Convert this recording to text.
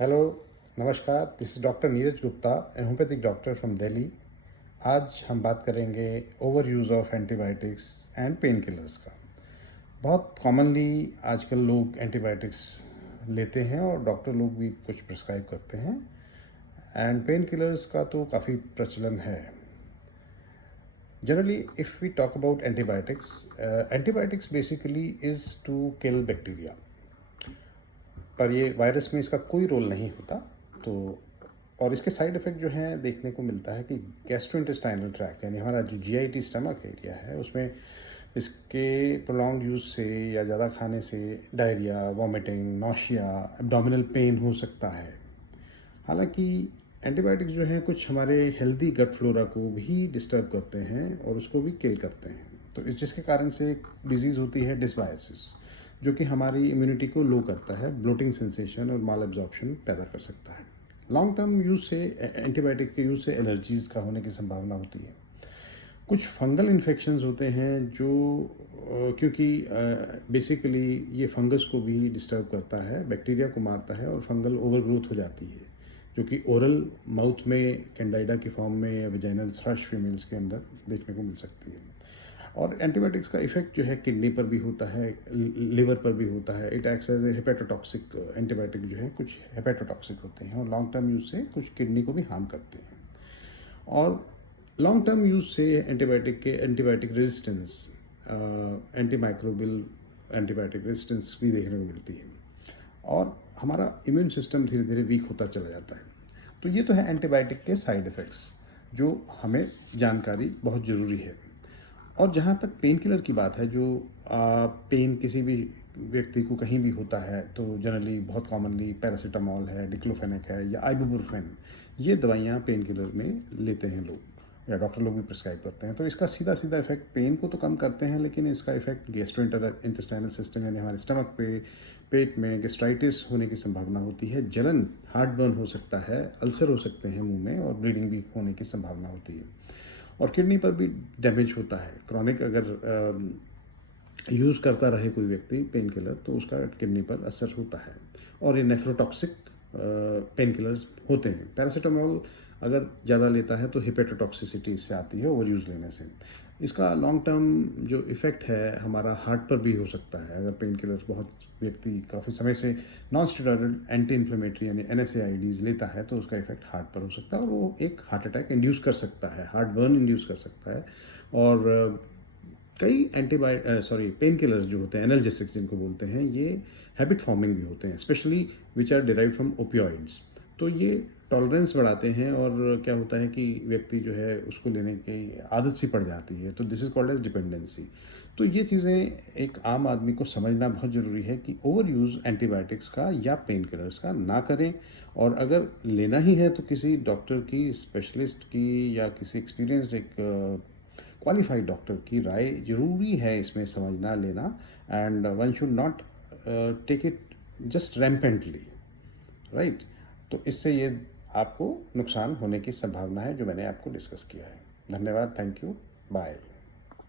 Hello, नमस्कार। This is doctor Neeraj Gupta, A homeopathic doctor from Delhi. आज हम बात करेंगे over use of antibiotics and pain killers का। बहुत कॉमनली आजकल लोग एंटीबायोटिक्स लेते हैं और डॉक्टर लोग भी कुछ प्रिस्क्राइब करते हैं, एंड पेन किलर्स का तो काफ़ी प्रचलन है। Generally if we talk about antibiotics basically is to kill bacteria, पर ये वायरस में इसका कोई रोल नहीं होता। तो और इसके साइड इफ़ेक्ट जो हैं देखने को मिलता है कि गैस्ट्रोइंटेस्टाइनल ट्रैक्ट यानी हमारा जो जीआईटी स्टमक एरिया है उसमें इसके प्रोलॉन्ग यूज़ से या ज़्यादा खाने से diarrhoea, vomiting, nausea, abdominal pain हो सकता है। हालांकि एंटीबायोटिक्स जो हैं कुछ हमारे हेल्दी गट फ्लोरा को भी डिस्टर्ब करते हैं और उसको भी किल करते हैं। तो इस जिसके कारण से एक डिजीज़ होती है डिसबायोसिस, जो कि हमारी इम्यूनिटी को लो करता है, ब्लोटिंग सेंसेशन और माल एब्जॉर्प्शन पैदा कर सकता है। लॉन्ग टर्म यूज़ से एंटीबायोटिक के यूज़ से एलर्जीज़ का होने की संभावना होती है। कुछ फंगल इन्फेक्शंस होते हैं जो क्योंकि बेसिकली ये फंगस को भी डिस्टर्ब करता है, बैक्टीरिया को मारता है और फंगल ओवरग्रोथ हो जाती है, जो कि ओरल माउथ में कैंडाइडा की फॉर्म में या वेजाइनल थ्रश फीमेल्स के अंदर देखने को मिल सकती है। और एंटीबायोटिक्स का इफेक्ट जो है किडनी पर भी होता है, लिवर पर भी होता है। It acts as a hepatotoxic. Antibiotic जो है कुछ हेपेटोटॉक्सिक होते हैं और लॉन्ग टर्म यूज से कुछ किडनी को भी हार्म करते हैं। और लॉन्ग टर्म यूज से antibiotic resistance, anti microbial antibiotic resistance भी देखने को मिलती है और हमारा इम्यून सिस्टम धीरे धीरे वीक होता चला जाता है। तो ये तो है एंटीबायोटिक के साइड इफ़ेक्ट्स, जो हमें जानकारी बहुत ज़रूरी है। और जहाँ तक पेन किलर की बात है, जो पेन किसी भी व्यक्ति को कहीं भी होता है तो जनरली बहुत कॉमनली पैरासीटामोल है, डिक्लोफेनेक है या आइबुप्रोफेन, ये दवाइयाँ पेन किलर में लेते हैं लोग या डॉक्टर लोग भी प्रिस्क्राइब करते हैं। तो इसका सीधा सीधा इफेक्ट पेन को तो कम करते हैं, लेकिन इसका इफेक्ट गैस्ट्रोइंटेस्टाइनल सिस्टम यानी हमारे स्टमक पे, पेट में गैस्ट्राइटिस होने की संभावना होती है, जलन, हार्ट बर्न हो सकता है, अल्सर हो सकते हैं मुंह में और ब्लीडिंग भी होने की संभावना होती है। और किडनी पर भी डैमेज होता है। क्रॉनिक अगर यूज़ करता रहे कोई व्यक्ति पेन किलर तो उसका किडनी पर असर होता है। और ये नेफ्रोटॉक्सिक पेन किलर्स होते हैं। पैरासीटामोल अगर ज़्यादा लेता है तो हिपेटोटॉक्सिसिटी इससे आती है ओवर यूज़ लेने से। इसका लॉन्ग टर्म जो इफ़ेक्ट है हमारा हार्ट पर भी हो सकता है। अगर पेन किलर्स बहुत व्यक्ति काफ़ी समय से नॉन स्टेरॉयडल एंटी इन्फ्लेमेटरी यानी एनएसएआईडीज़ लेता है तो उसका इफ़ेक्ट हार्ट पर हो सकता है और वो एक हार्ट अटैक इंड्यूस कर सकता है, हार्ट बर्न इंड्यूस कर सकता है। और कई पेन किलर्स जो होते हैं, एनाल्जेसिक्स जिनको बोलते हैं, ये हैबिट फॉर्मिंग भी होते हैं, specially which are derived from opioids. तो ये टॉलरेंस बढ़ाते हैं और क्या होता है कि व्यक्ति जो है उसको लेने की आदत सी पड़ जाती है। तो this is called as dependency. तो ये चीज़ें एक आम आदमी को समझना बहुत ज़रूरी है कि ओवर यूज़ एंटीबायोटिक्स का या पेन किलर्स का ना करें। और अगर लेना ही है तो किसी डॉक्टर की, स्पेशलिस्ट की या किसी एक्सपीरियंस्ड एक क्वालिफाइड डॉक्टर की राय ज़रूरी है इसमें समझना, लेना। And one should not take it just rampantly, right. तो इससे ये आपको नुकसान होने की संभावना है जो मैंने आपको डिस्कस किया है। धन्यवाद, थैंक यू, बाय।